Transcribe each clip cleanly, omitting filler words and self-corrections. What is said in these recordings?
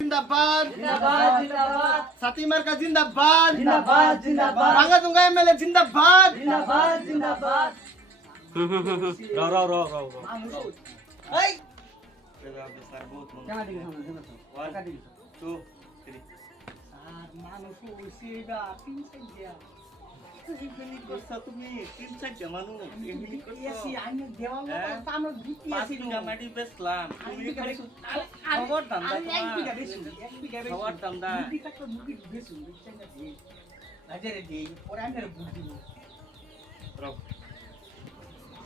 जिंदाबाद जिंदाबाद जिंदाबाद साथी मार्का जिंदाबाद जिंदाबाद जिंदाबाद भांगा दूंगा एमएलए जिंदाबाद जिंदाबाद जिंदाबाद रो এই জানা দিকে সামনে জানা তো টাকা দিকে আর মানুষ ওইটা তিন সাইড দিয়া তুমি করছ তুমি তিন সাইড দিয়া মানুষ এমনি করছ আমি দেওয়া মত আমার দিতে আছে গামাডি বেসলাম তুমি খবর দাম দাও এক বিঘা বেশি খবর দাম দাও মুদি কাটো মুদি বেশি চাইনা দে বাজারে দেই পরে আনের বুদ্ধি দিব রব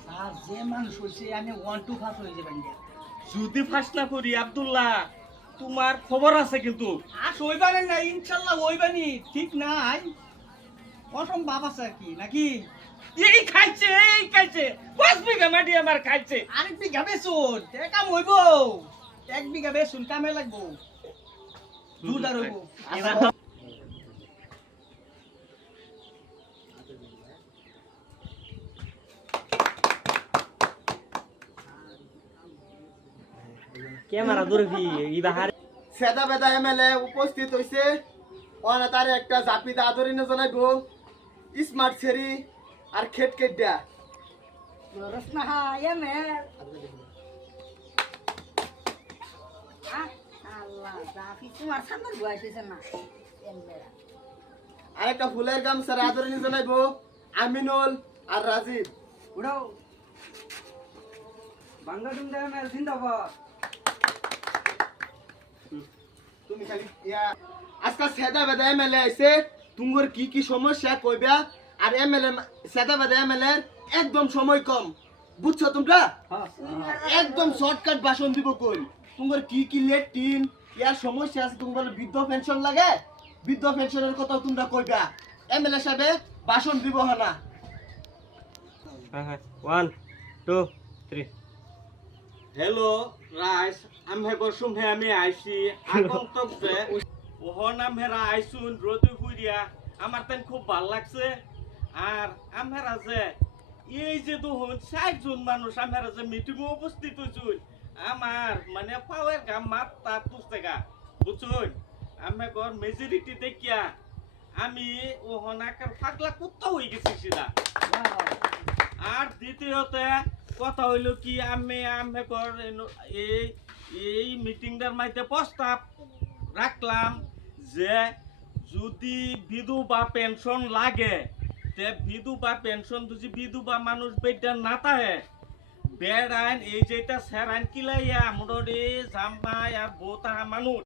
স্যার যে মানুষ হইছে আমি 1 2 ফাস হয়ে যাবেন যদি ফাস না করি আব্দুল্লাহ তোমার খবর আছে কিন্তু আস হইবানে না ইনশাআল্লাহ হইবানি ঠিক নাই অসম্ভব আছে কি নাকি এই খাইছে 5 বিঘা মাটি আমার খাইছে আরেক বিঘা বেচুন কাম হইব 1 বিঘা বেচুন কামে লাগবো দুধ আর হইব ক্যামেরা দূরে কি ই বাহার সেদা বেদা এমএলএ উপস্থিত হইছে ওনা তারে একটা জাপিদা আদরিনে জানাইবো স্মার্ট সেরি আর খেট দেয়া রসনা এমএল আল্লাহ জাফি তোমার সামনে বয়সেছে না এমএল আর একটা ফুলের গামছার আদরিনে জানাইবো আমিনুল আর রাজীব উড়াও বাংলা দুমদা এমএল জিন্দাবাদ তুমি খালি আজকাল সেদা বেদা এমএলএ আইছে তুঙ্গর কি সমস্যা কইবা আর এমএলএ সেদা বেদা এমএলএ একদম সময় কম বুঝছো তোমরা একদম শর্টকাট ভাষণ দিব কই তুঙ্গর কি লেট্রিন ইয়ার সমস্যা আছে তুঙ্গর বৃদ্ধ পেনশন লাগে বৃদ্ধ পেনশনের কথা তোমরা কইবা এমএলএ সাহেব ভাষণ দিব না 1 2 3 হ্যালো রাইস আমি বসুম হে আমি আইছি আগন্তক যে ওহ নাম হেরা আইছুন রোদে ফুরিয়া আমার তেন খুব ভাল লাগছে আর আমরা যে এই যে দুহন 60 জন মানুষ আমরা যে মিটিং উপস্থিত হইছুন আমার মানে পাওয়ার গাম মাত্তা তুস্তেগা বুঝছুন আমি গর মেজরিটি দেখিয়া আমি ওহনাকার পাগলা কুত্তা হই গেছি সিধা আর দ্বিতীয়তে কথা হইল কি আমি গর এই মিটিংটার মধ্যে প্রস্তাব রাখলাম যে যদি বিধবা পেনশন লাগে তে বিধবা পেনশন যদি বিধবা মানুষ বেটা না থাকে বেড়াইন এই যেটা স্যারাইন কিলাইয়া মোটামুটি জামাই আর বউতা মানুষ